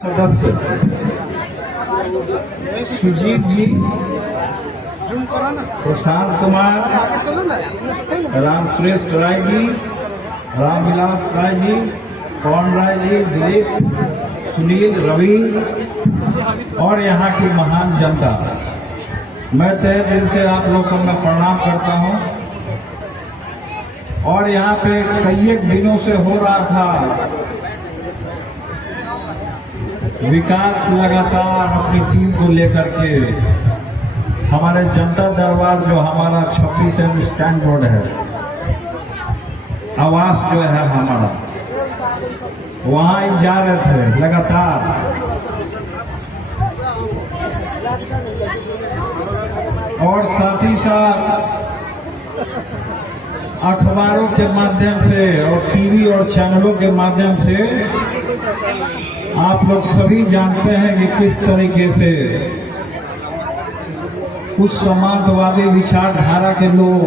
सदस्य सुजीत जी, प्रशांत कुमार, राम श्रेष्ठ राय जी, रामविलास राय जी, पवन राय जी, दिलीप, सुनील, रवि और यहाँ की महान जनता, मैं तहे दिल से आप लोगों को मैं प्रणाम करता हूँ। और यहाँ पे कई एक दिनों से हो रहा था विकास लगातार अपनी टीम को लेकर के। हमारे जनता दरबार जो हमारा 26 स्टैंड बोर्ड है, आवास जो है हमारा, वहां जा रहे थे लगातार। और साथ ही साथ अखबारों के माध्यम से और टीवी और चैनलों के माध्यम से आप लोग सभी जानते हैं कि किस तरीके से कुछ समाजवादी विचारधारा के लोग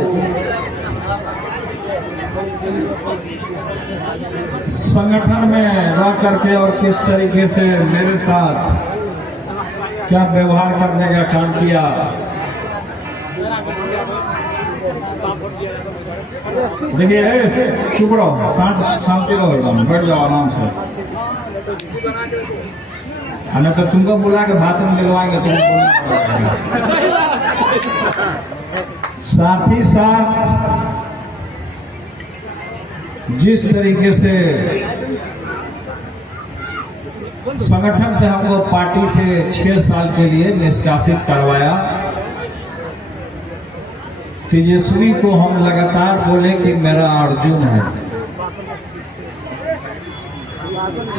संगठन में रह करके और किस तरीके से मेरे साथ क्या व्यवहार करने का काम किया। देखिए, चुप रहो, शांति रहो, एकदम बैठ जाओ आराम से। नहीं तो तुमको बुला के भाषण दिलवाएंगे तुम। साथ ही साथ जिस तरीके से संगठन से हमको पार्टी से 6 साल के लिए निष्कासित करवाया, तेजस्वी को हम लगातार बोले कि मेरा अर्जुन है।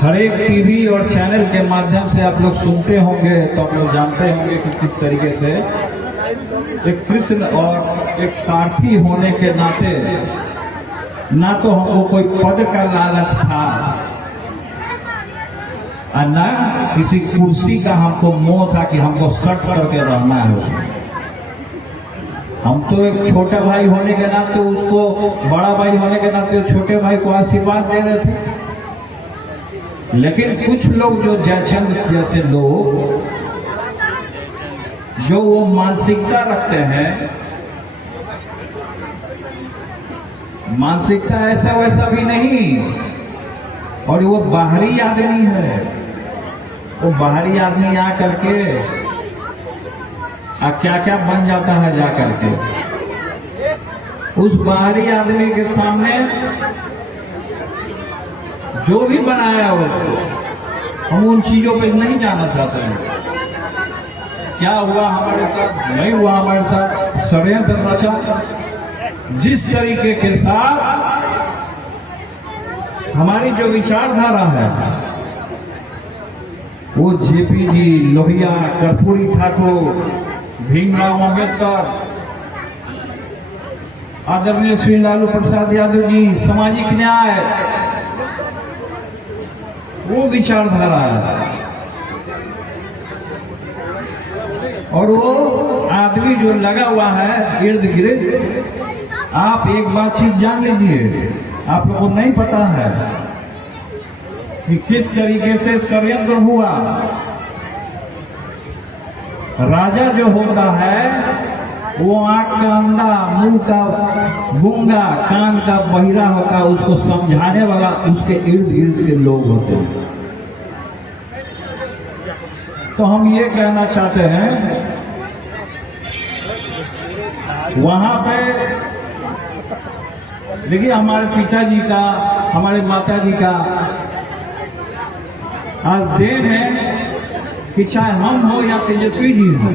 हर एक टीवी और चैनल के माध्यम से आप लोग सुनते होंगे तो आप लोग जानते होंगे कि किस तरीके से एक कृष्ण और एक सारथी होने के नाते ना तो हमको कोई पद का लालच था और ना किसी कुर्सी का हमको मोह था कि हमको सट करके रहना है उसमें। हम तो एक छोटा भाई होने के नाते उसको, बड़ा भाई होने के नाते छोटे भाई को आशीर्वाद दे रहे थे। लेकिन कुछ लोग जो जयचंद जैसे लोग जो वो मानसिकता रखते हैं, मानसिकता ऐसा वैसा भी नहीं, और वो बाहरी आदमी है। वो बाहरी आदमी आ करके क्या क्या बन जाता है जा करके। उस बाहरी आदमी के सामने जो भी बनाया उसको, हम उन चीजों पे नहीं जाना चाहते हैं। क्या हुआ हमारे साथ, नहीं हुआ हमारे साथ, षड्यंत्र रचा। जिस तरीके के साथ हमारी जो विचारधारा है वो जेपी जी, लोहिया, कर्पूरी ठाकुर, भीमराव अम्बेडकर, आदरणीय श्री लालू प्रसाद यादव जी, सामाजिक न्याय, वो विचारधारा है। और वो आदमी जो लगा हुआ है इर्द गिर्द, आप एक बात चीज जान लीजिए, आप लोगों को नहीं पता है कि किस तरीके से षड्यंत्र हुआ। राजा जो होता है वो आंख का अंधा, मुंह का गूंगा, कान का बहिरा होता है, उसको समझाने वाला उसके इर्द गिर्द के लोग होते हैं। तो हम ये कहना चाहते हैं, वहां पे देखिए हमारे पिताजी का, हमारे माताजी का आज देन है कि चाहे हम हो या तेजस्वी जी हो,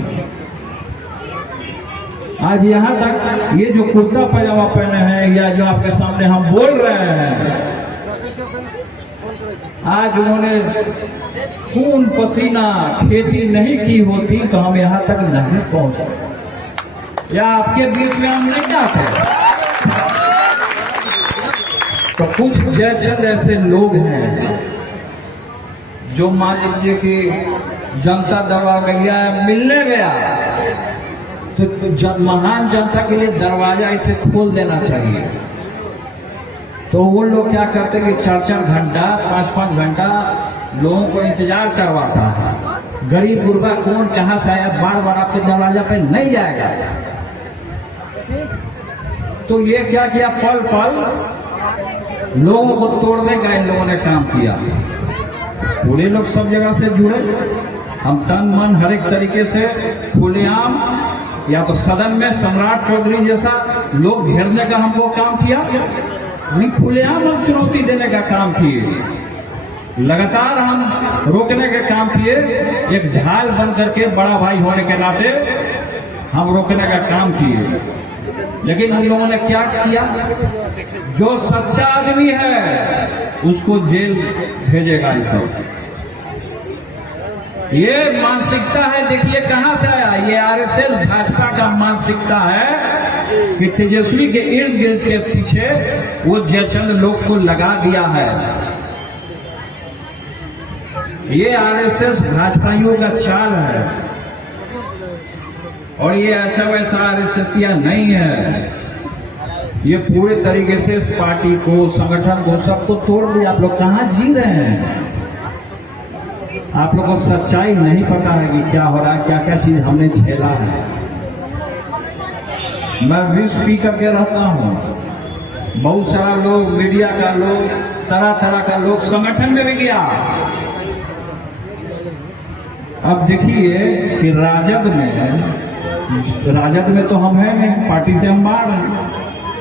आज यहाँ तक ये जो कुर्ता पैजामा पहने हैं या जो आपके सामने हम बोल रहे हैं, आज उन्होंने खून पसीना खेती नहीं की होती तो हम यहाँ तक नहीं पहुंच सकते, या आपके बीच में हम नहीं जाते। तो कुछ जयचंद ऐसे लोग हैं जो मान लीजिए कि जनता दरबार में गया है, मिलने गया, तो महान जनता के लिए दरवाजा इसे खोल देना चाहिए। तो वो लोग क्या करते कि 4-4 घंटा 5-5 घंटा लोगों को इंतजार करवाता है। गरीब गुरबा कौन कहां से आया बार बार आपके दरवाजा पे नहीं जाएगा। तो ये क्या किया, पल पल लोगों को तोड़ने का इन लोगों ने काम किया। पूरे लोग सब जगह से जुड़े, हम तन मन हर एक तरीके से खुलेआम, या तो सदन में सम्राट चौधरी जैसा लोग घेरने का हमको काम किया, नहीं खुलेआम हम चुनौती देने का काम किए, लगातार हम रोकने का काम किए। एक ढाल बन करके बड़ा भाई होने के नाते हम रोकने का काम किए। लेकिन उन लोगों ने क्या किया, जो सच्चा आदमी है उसको जेल भेजेगा। ये मानसिकता है, देखिए कहां से आया, ये आरएसएस भाजपा का मानसिकता है कि तेजस्वी के इर्द गिर्द के पीछे वो जयचंद लोग को लगा दिया है। ये आरएसएस भाजपाइयों का चाल है, और ये ऐसा वैसा आरएसएसिया नहीं है। ये पूरे तरीके से पार्टी को, संगठन को, सबको तोड़ दिया। आप लोग कहां जी रहे हैं? आप लोगों को सच्चाई नहीं पता है कि क्या हो रहा है, क्या क्या चीज हमने झेला है। मैं विष पी करके रहता हूं, बहुत सारा लोग, मीडिया का लोग, तरह तरह का लोग संगठन में भी गया। अब देखिए कि राजद में तो हम हैं नहीं, पार्टी से हम बाहर हैं,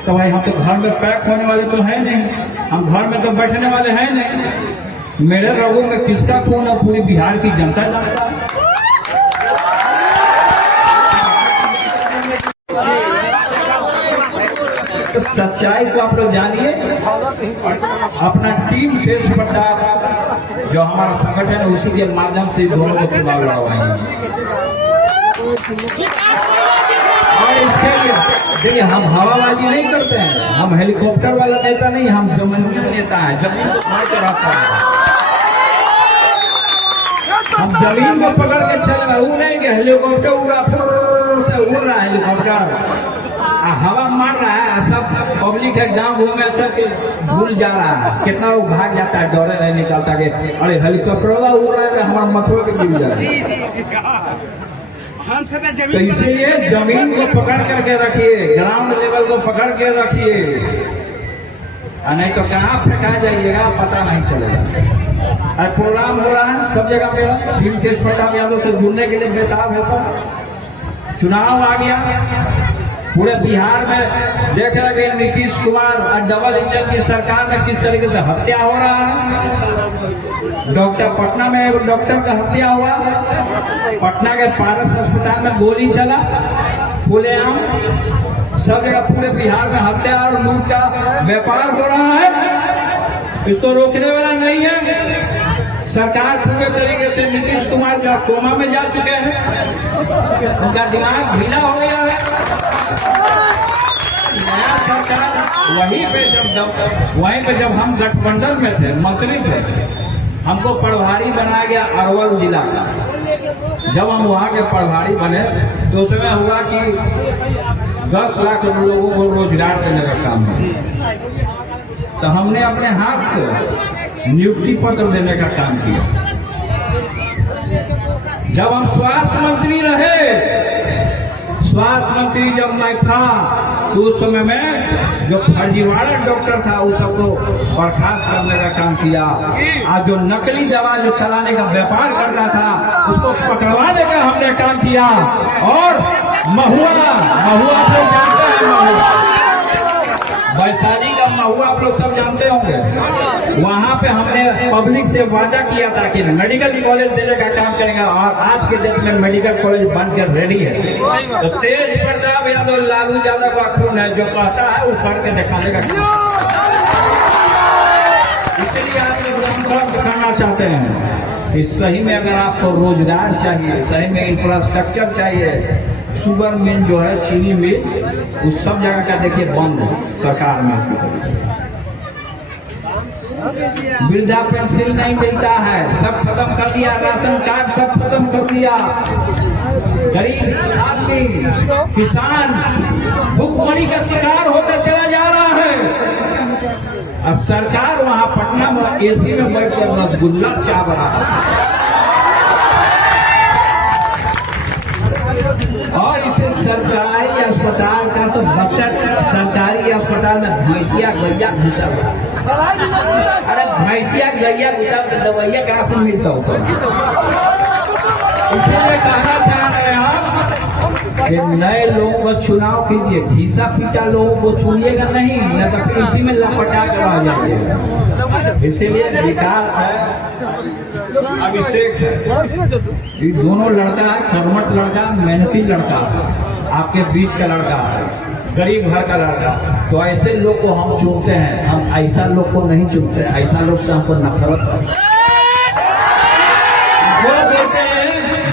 तो भाई हम तो घर में पैक होने वाले तो है नहीं, हम घर में तो बैठने वाले हैं नहीं। मेरे रगों में किसका खून है पूरी बिहार की जनता जानता है। तो सच्चाई को आप लोग जानिए। अपना टीम तेज प्रताप जो हमारा संगठन है, उसी के माध्यम से दोनों को चुनाव लड़वाएंगे। और इसके लिए देखिए, हम हवाबाजी नहीं करते हैं, हम हेलीकॉप्टर वाला नेता नहीं, हम जमीन नेता है। जमीन को पकड़ के रखता है, हम जमीन को पकड़ के चल रहे। वो नहीं कि हेलीकॉप्टर उड़ा से उड़ रहा है, हेलीकॉप्टर हवा मार रहा है, सब पब्लिक है गांव में सब भूल जा रहा है। कितना लोग भाग जाता है, डरे नहीं निकलता कि अरे हेलीकॉप्टर उड़ रहा है, हमारा मथुरा के गिर जा रहा है। तो इसीलिए जमीन को पकड़ करके रखिए, ग्राउंड लेवल को पकड़ के रखिए, नहीं तो कहाँ फेंका जाइएगा पता नहीं चलेगा। और प्रोग्राम हो रहा है सब जगह पे, टीम तेज प्रताप यादव से जुड़ने के लिए बेताब है सब। चुनाव आ गया, पूरे बिहार में देख लगे नीतीश कुमार और डबल इंजन की सरकार में किस तरीके से हत्या हो रहा है। डॉक्टर पटना में एक डॉक्टर का हत्या हुआ, पटना के पारस अस्पताल में गोली चला, खुलेआम सब जगह पूरे बिहार में हत्या और लूट का व्यापार हो रहा है। इसको रोकने वाला नहीं है। सरकार पूरे तरीके से नीतीश कुमार जो कोमा में जा चुके हैं, उनका दिमाग ढीला हो गया है। नया सरकार वहीं पे जब हम गठबंधन में थे, मंत्री थे, हमको प्रभारी बनाया गया अरवल जिला का। जब हम वहां के प्रभारी बने तो उस समय हुआ कि 10 लाख लोगों को रोजगार देने का काम है। तो हमने अपने हाथ से नियुक्ति पत्र देने का काम किया। जब हम स्वास्थ्य मंत्री रहे, स्वास्थ्य मंत्री जब मैं था तो उस समय में जो फर्जीवाड़ा डॉक्टर था उस सबको बर्खास्त करने का काम किया। आज जो नकली दवा जो चलाने का व्यापार कर रहा था उसको पकड़वाने का हमने काम किया। और महुआ आप लोग जानते हैं, वैशाली का महुआ आप लोग सब जानते होंगे। वहां पे हमने पब्लिक से वादा किया था कि मेडिकल कॉलेज देने का काम करेंगे, और आज के डेट में मेडिकल कॉलेज बनकर रेडी है। तो तेज प्रताप यादव, लालू यादव का खून है, जो कहता है वो करके दिखाने का काम। इसलिए आप लोग संपर्क करना चाहते हैं कि सही में अगर आपको रोजगार चाहिए, सही में इंफ्रास्ट्रक्चर चाहिए, शुगर मिल जो है, चीनी मिल, उस सब जगह का देखिए बंद है सरकार में। वृद्धा पेंशन नहीं मिलता है, सब खत्म कर दिया, राशन कार्ड सब खत्म कर दिया। गरीब आदमी, किसान भूखमरी का शिकार होकर चला जा रहा है। और सरकार वहां पटना में एसी में बैठ कर रसगुल्ला चाह बना और इसे सरकारी अस्पताल का तो बजट सरकारी अस्पताल में भैंसिया गैया घुसा हुआ। अरे भैंसिया गैया घुसा दवाइया कहाँ से मिलता होगा? इसलिए कहना चाह रहे हैं कि नए लोगों का चुनाव कीजिए, घिसा पीटा लोगों को चुनिएगा नहीं, न तो फिर इसी में लपटा कर आ जाइएगा। इसीलिए विकास है, अभिषेक है, ये दोनों लड़का है, कर्मठ लड़का, मेहनती लड़का, आपके बीच का लड़का है, गरीब घर का लड़का। तो ऐसे लोग को हम चुनते हैं, हम ऐसा लोग को नहीं चुनते। ऐसा लोग से हमको नफरत है। वो बोलते हैं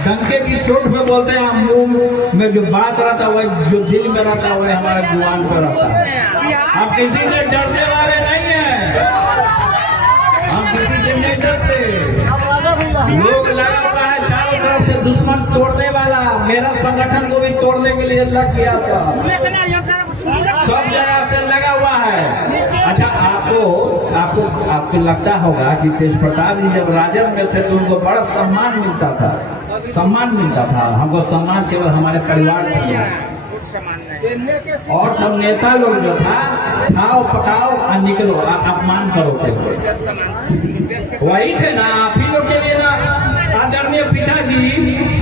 डंके की चोट पे बोलते हैं, हम मुंह में जो बात रहता है वही जो दिल में रहता है वही हमारे जुबान पर रहता है। हम किसी से डरने वाले नहीं हैं, हम किसी से नहीं डरते। लोग लगा हुआ है चारों तरफ से दुश्मन तोड़ने वाला, मेरा संगठन को भी तोड़ने के लिए अल्लाह किया सब जगह से लगा हुआ है। अच्छा, आपको लगता होगा कि तेज प्रताप जी जब राजद में थे तो उनको बड़ा सम्मान मिलता था। हमको सम्मान केवल हमारे परिवार से मिला, और सब नेता लोग जो था खाओ पकाओ और निकलो, अपमान करो वही थे ना। आप ही लोग के लिए ना आदरणीय पिताजी,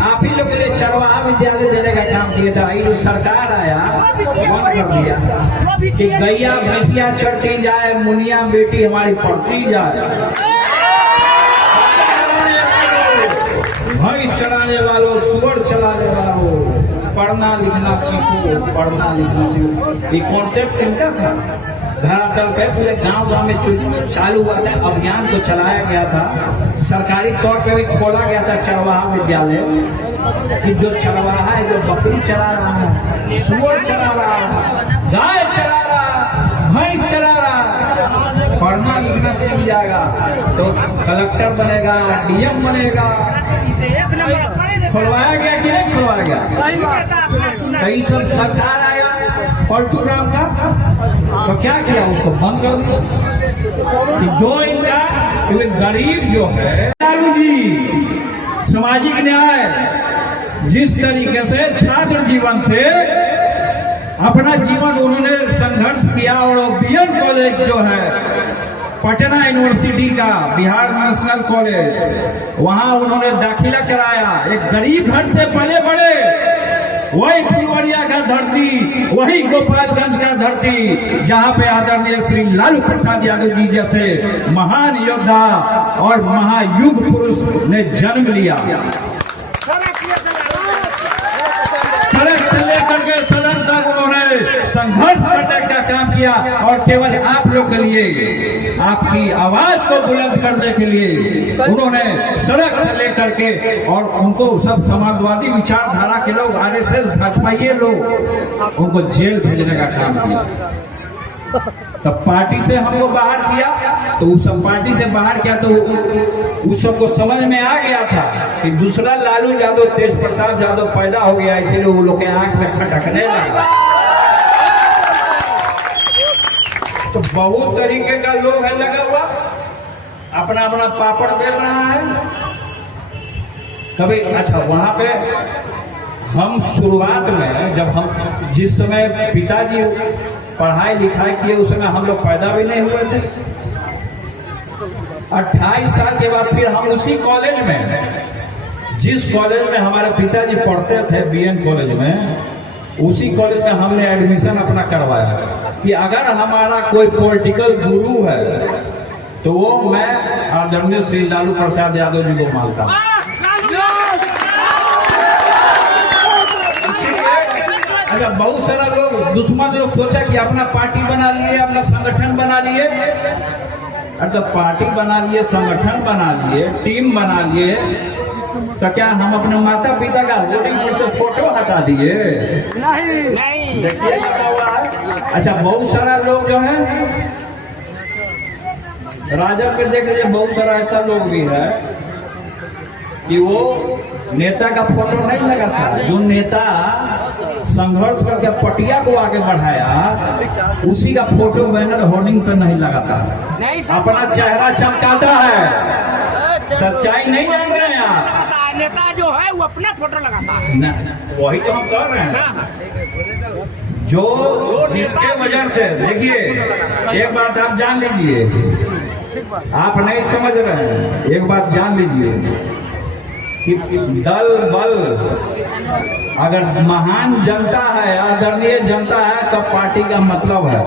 आप ही लोग के लिए चरवाहा विद्यालय देने का काम किया था। ये जो सरकार आया बंद कर दिया कि गैया भैंसिया चढ़ती जाए, मुनिया बेटी हमारी पढ़ती जाए। भैंस चलाने वालों, सुअर चलाने वालों, पढ़ना लिखना सीखो। ये कॉन्सेप्ट किनका था? धरातल पे पूरे गांव में चालू हुआ था, अभियान को चलाया गया था। सरकारी तौर पे भी खोला गया था चरवाहा विद्यालय कि जो चरवाहा है, जो बकरी चला रहा है, सुअर चला रहा है, गाय चला रहा, भैंस चला रहा, पढ़ना लिखना सीख जाएगा तो कलेक्टर बनेगा, डीएम बनेगा। खुलवाया गया कि नहीं खुलवाया गया? कई सब सरकार आया पलटू राम का, तो क्या किया? उसको बंद कर दिया। कि जो इनका गरीब जो है, लालू जी सामाजिक न्याय जिस तरीके से छात्र जीवन से अपना जीवन उन्होंने संघर्ष किया, और बीएन कॉलेज जो है पटना यूनिवर्सिटी का, बिहार नेशनल कॉलेज, वहां उन्होंने दाखिला कराया। एक गरीब घर से पले बड़े, वही फुलवरिया का धरती, वही गोपालगंज का धरती, जहां पे आदरणीय श्री लालू प्रसाद यादव जी जैसे महान योद्धा और महायुग पुरुष ने जन्म लिया। सड़क से लेकर के सदन तक उन्होंने संघर्ष करने का काम किया, और केवल आप लोग के लिए, आपकी आवाज को बुलंद करने के लिए उन्होंने सड़क से लेकर के, और उनको सब समाजवादी विचारधारा के लोग, आरएसएस भाजपा ये लोग, उनको जेल भेजने का काम किया। तब पार्टी से हमको बाहर किया, तो उस सब पार्टी से बाहर किया तो उस सबको समझ में आ गया था कि दूसरा लालू यादव, तेज प्रताप यादव पैदा हो गया, इसीलिए वो लोग के आंख में खटकने लगा। तो बहुत तरीके का लोग है लगा हुआ, अपना अपना पापड़ बेल रहा है कभी। अच्छा, वहां पे हम शुरुआत में, जब हम जिस समय पिताजी पढ़ाई लिखाई किए, उस समय हम लोग पैदा भी नहीं हुए थे। 28 साल के बाद फिर हम उसी कॉलेज में, जिस कॉलेज में हमारे पिताजी पढ़ते थे, बीएन कॉलेज में, उसी कॉलेज में हमने एडमिशन अपना करवाया कि अगर हमारा कोई पॉलिटिकल गुरु है तो वो मैं आदरणीय श्री लालू प्रसाद यादव जी को मानता हूँ। अच्छा, बहुत सारा लोग, दुश्मन लोग सोचा कि अपना पार्टी बना लिए, अपना संगठन बना लिए। तो पार्टी बना लिए, संगठन बना लिए, टीम बना लिए, तो क्या हम अपने माता पिता का वोटिंग से फोटो हटा दिए? नहीं। देखिए लगा हुआ है। अच्छा, बहुत सारा लोग जो है राजद में, देख लीजिए, बहुत सारा ऐसा लोग भी है कि वो नेता का फोटो नहीं लगा था। जो नेता संघर्ष करके पटिया को आगे बढ़ाया, उसी का फोटो बैनर होर्डिंग पे नहीं लगाता, अपना चेहरा चमकाता है। सच्चाई नहीं जान रहे हैं आप। नेता जो है वो अपना फोटो लगाता है, वही तो हम कर रहे हैं। जो जिसके वजह से देखिए, एक बात आप जान लीजिए, आप नहीं समझ रहे हैं, एक बात जान लीजिए कि दल बल अगर महान जनता है, आदरणीय जनता है, तब पार्टी का मतलब है।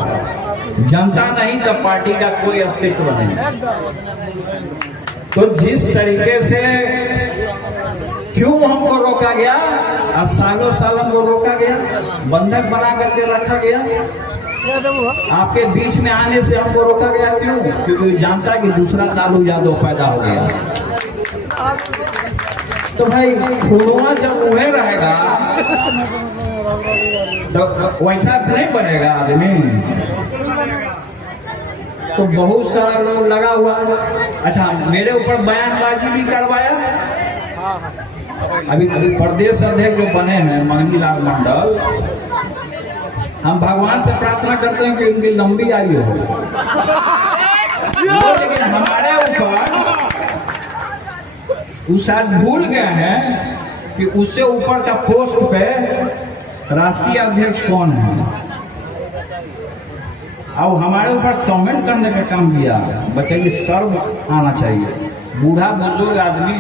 जनता नहीं तब पार्टी का कोई अस्तित्व नहीं। तो जिस तरीके से क्यों हमको रोका गया, सालों साल हमको रोका गया, बंधक बना करके रखा गया, आपके बीच में आने से हमको रोका गया। क्यों? क्योंकि जानता है कि दूसरा लालू यादव पैदा हो गया। तो भाई खुलवा जब उन्हें रहेगा तो वैसा नहीं बनेगा आदमी। तो बहुत सारा लोग लगा हुआ। अच्छा, मेरे ऊपर बयानबाजी भी करवाया। अभी प्रदेश अध्यक्ष जो बने हैं मंगीलाल मंडल, हम भगवान से प्रार्थना करते हैं कि उनकी लंबी आयु हो। लेकिन हमारे ऊपर वो शायद भूल गए हैं कि उससे ऊपर का पोस्ट पे राष्ट्रीय अध्यक्ष कौन है। अब हमारे ऊपर कमेंट करने का काम किया। बच्चे की शर्म आना चाहिए। बूढ़ा बुजुर्ग आदमी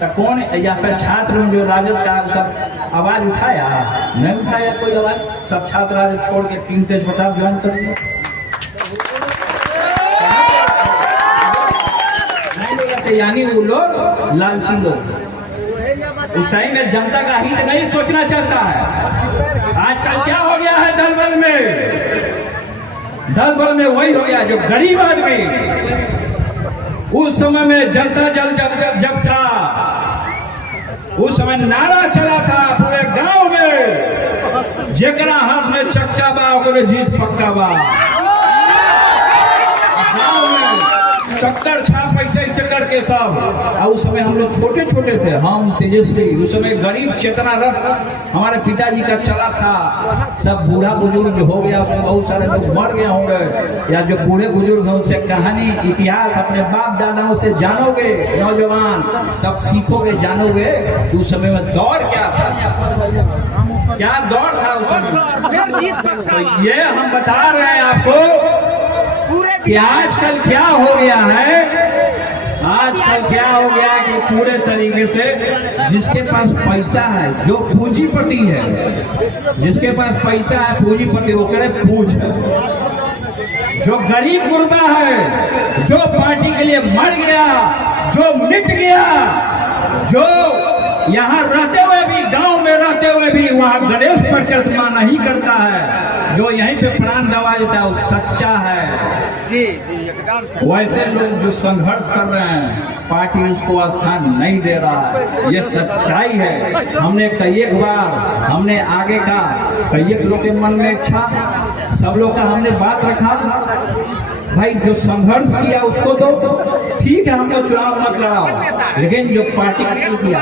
तो कौन, या फिर छात्र जो राजद का सब आवाज उठाया, नहीं उठाया कोई आवाज। सब छात्र राजद छोड़ के 3 तेज प्रताप ज्वाइन करेंगे। यानी वो लोग लालची लोग, ऊंचाई में जनता का हित नहीं सोचना चाहता है। आजकल क्या हो गया है दल बल में? दल बल में वही हो गया जो गरीब आदमी, उस समय में जनता जल जब था, उस समय नारा चला था पूरे गांव में, जेकरा हाथ में चक्का बा ओकरे जीत पक्का बा। गांव में चक्कर छाप ऐसे करके सब। और उस समय हम लोग छोटे छोटे थे, हम तेजस्वी, उस समय गरीब चेतना रख हमारे पिताजी का चला था। सब बूढ़ा बुजुर्ग जो हो गया, उसमें बहुत सारे लोग मर गए होंगे, या जो बूढ़े बुजुर्ग हैं उनसे कहानी इतिहास अपने बाप दादाओं से जानोगे, नौजवान तब सीखोगे, जानोगे उस समय में दौर क्या था, क्या दौर था उस समय। तो ये हम बता रहे हैं आपको कि आजकल क्या हो गया है। आजकल क्या हो गया कि पूरे तरीके से जिसके पास पैसा है, जो पूंजीपति है, जिसके पास पैसा है पूंजीपति, वो करे पूछ। जो गरीब गुरबा है, जो पार्टी के लिए मर गया, जो मिट गया, जो यहाँ रहते हुए भी, गांव में रहते हुए भी वहाँ गणेश परिक्रमा नहीं करता है, जो यहीं पे प्राण गंवा देता है, वो सच्चा है। जी एकदम। वैसे लोग जो संघर्ष कर रहे हैं, पार्टी उसको स्थान नहीं दे रहा है, ये सच्चाई है। हमने कई एक बार, हमने आगे का कई एक लोग के मन में इच्छा, सब लोग का हमने बात रखा। भाई जो संघर्ष किया उसको तो ठीक है, हमको चुनाव मत लड़ाओ, लेकिन जो पार्टी किया,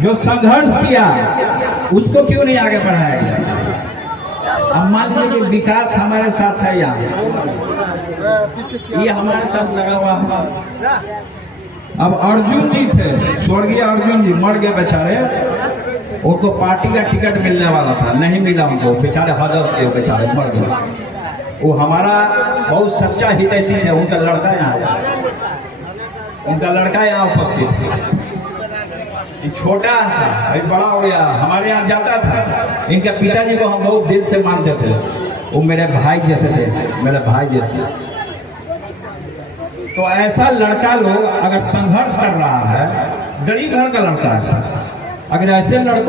जो संघर्ष किया, उसको क्यों नहीं आगे बढ़ाया गया? अब मान लीजिए कि विकास हमारे साथ है, यहाँ ये हमारे साथ लगा हुआ है। अब अर्जुन जी थे, स्वर्गीय अर्जुन जी मर गए बेचारे, उनको पार्टी का टिकट मिलने वाला था, नहीं मिला उनको, बेचारे हदस के बेचारे मर गए। वो हमारा बहुत सच्चा हितैषी थे, उनका लड़का यहाँ, उनका लड़का यहाँ उपस्थित है। छोटा था, अभी बड़ा हो गया, हमारे यहाँ जाता था। इनके पिताजी को हम बहुत दिल से मानते थे, वो मेरे भाई जैसे थे, मेरे भाई जैसे। तो ऐसा लड़का लोग अगर संघर्ष कर रहा है, गरीब घर का लड़का है, अगर ऐसे लड़का